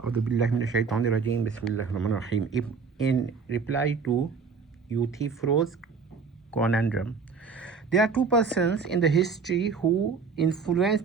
A'udhu billahi minash shaitanir rajeem. Bismillahir rahmanir rahim. In reply to Euthyphro's conundrum, there are two persons in the history who influenced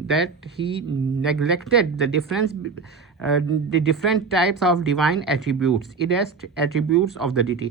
that he neglected the different types of divine attributes, attributes of the deity.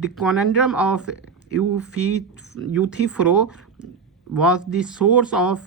The conundrum of Euthyphro was the source of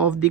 of the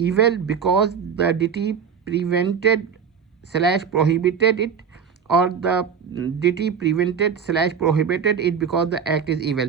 evil because the deity prevented / prohibited it, or the deity prevented / prohibited it because the act is evil.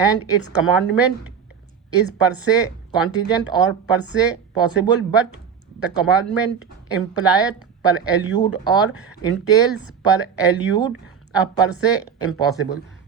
and its commandment is per se contingent or per se possible, but the commandment implied per elude or entails per elude a per se impossible.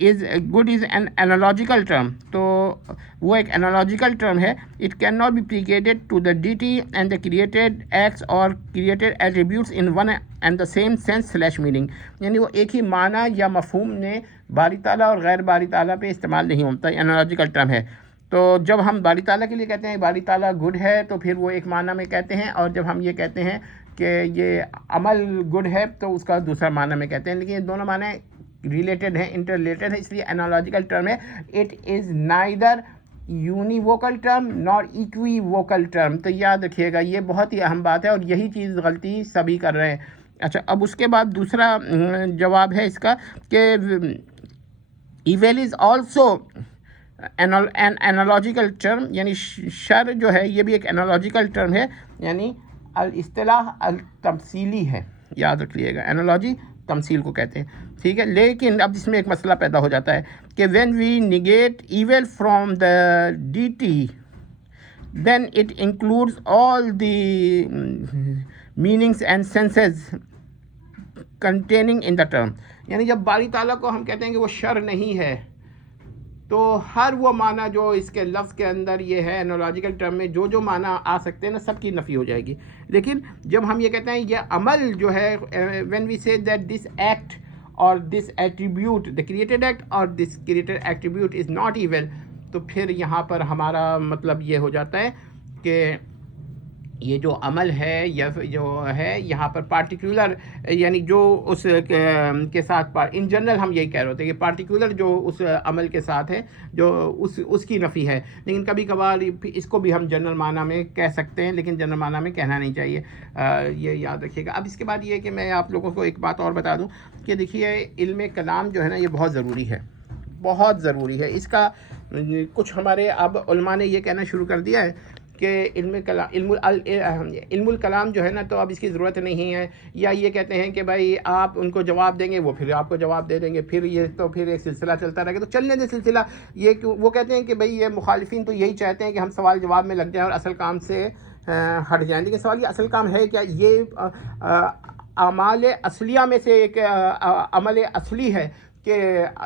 is good is an analogical term. تو وہ ایک analogical term ہے. It cannot be predicated to the deity and the created acts or created attributes in one and the same sense / meaning. یعنی وہ ایک ہی معنی یا مفہوم نے باری تعالیٰ اور غیر باری تعالیٰ پہ استعمال نہیں ہوتا. analogical term ہے. تو جب ہم باری تعالیٰ کے لیے کہتے ہیں باری تعالیٰ گڈ ہے تو پھر وہ ایک معنی میں کہتے ہیں, اور جب ہم یہ کہتے ہیں کہ یہ عمل گڈ ہے تو اس کا دوسرا معنی میں کہتے ہیں. لیکن یہ دونوں معنی ریلیٹڈ ہیں, انٹر ریلیٹڈ ہیں, اس لیے انالوجیکل ٹرم ہے. اٹ از نائدر یونیووکل ٹرم نار ایکویووکل ٹرم. تو یاد رکھیے گا یہ بہت ہی اہم بات ہے, اور یہی چیز غلطی سبھی کر رہے ہیں. اچھا, اب اس کے بعد دوسرا جواب ہے اس کا کہ evil is also an analogical term, یعنی شر جو ہے یہ بھی ایک انالوجیکل ٹرم ہے, یعنی الاصطلاح التمثیلی ہے. یاد رکھ لیے گا, انالوجی تمثیل کو کہتے ہیں. ٹھیک ہے, لیکن اب اس میں ایک مسئلہ پیدا ہو جاتا ہے کہ when we negate evil from the deity then it includes all the meanings and senses containing in the term. یعنی جب باری تعالیٰ کو ہم کہتے ہیں کہ وہ شر نہیں ہے تو ہر وہ معنی جو اس کے لفظ کے اندر یہ ہے انالوجیکل ٹرم میں جو معنی آ سکتے ہیں نا سب کی نفی ہو جائے گی. لیکن جب ہم یہ کہتے ہیں یہ عمل جو ہے when we say that this act or this attribute, the created act or this created attribute is not evil, تو پھر یہاں پر ہمارا مطلب یہ ہو جاتا ہے کہ یہ جو عمل ہے یا جو ہے یہاں پر پارٹیکولر, یعنی جو اس کے ساتھ ان جنرل ہم یہی کہہ رہے ہوتے ہیں کہ پارٹیکولر جو اس عمل کے ساتھ ہے جو اس کی نفی ہے. لیکن کبھی کبھار اس کو بھی ہم جنرل معنی میں کہہ سکتے ہیں, لیکن جنرل معنی میں کہنا نہیں چاہیے, یہ یاد رکھیے گا. اب اس کے بعد یہ کہ میں آپ لوگوں کو ایک بات اور بتا دوں کہ دیکھیے علم کلام جو ہے نا یہ بہت ضروری ہے, بہت ضروری ہے. اس کا کچھ ہمارے اب علماء نے یہ کہنا شروع کر دیا ہے کہ علم الکلام جو ہے نا تو اب اس کی ضرورت نہیں ہے, یا یہ کہتے ہیں کہ بھائی آپ ان کو جواب دیں گے وہ پھر آپ کو جواب دے دیں گے, پھر یہ تو پھر ایک سلسلہ چلتا رہے گا. تو چلنے دیں سلسلہ. یہ وہ کہتے ہیں کہ بھائی یہ مخالفین تو یہی چاہتے ہیں کہ ہم سوال جواب میں لگ جائیں اور اصل کام سے ہٹ جائیں. لیکن سوال یہ اصل کام ہے کیا؟ یہ اعمال اصلیہ میں سے ایک عمل اصلی ہے کہ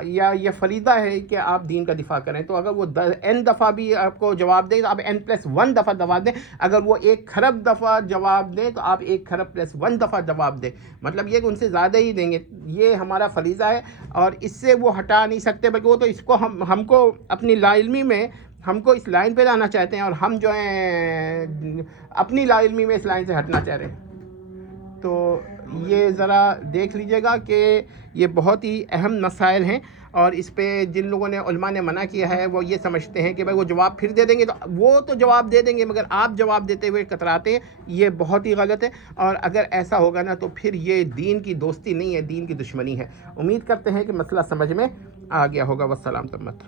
یا یہ فریضہ ہے کہ آپ دین کا دفاع کریں. تو اگر وہ n دفعہ بھی آپ کو جواب دیں تو آپ n+1 دفعہ جواب دیں. اگر وہ 1 خرب دفعہ جواب دیں تو آپ 1 خرب + 1 دفعہ جواب دیں. مطلب یہ کہ ان سے زیادہ ہی دیں گے. یہ ہمارا فریضہ ہے اور اس سے وہ ہٹا نہیں سکتے, بلکہ وہ تو اس کو ہم کو اپنی لا علمی میں ہم کو اس لائن پہ لانا چاہتے ہیں, اور ہم جو ہیں اپنی لا علمی میں اس لائن سے ہٹنا چاہ رہے ہیں. تو یہ ذرا دیکھ لیجئے گا کہ یہ بہت ہی اہم مسائل ہیں, اور اس پہ جن لوگوں نے علماء نے منع کیا ہے وہ یہ سمجھتے ہیں کہ بھائی وہ جواب پھر دے دیں گے. تو وہ تو جواب دے دیں گے مگر آپ جواب دیتے ہوئے کتراتے ہیں, یہ بہت ہی غلط ہے. اور اگر ایسا ہوگا نا تو پھر یہ دین کی دوستی نہیں ہے, دین کی دشمنی ہے. امید کرتے ہیں کہ مسئلہ سمجھ میں آ گیا ہوگا. والسلام تمت.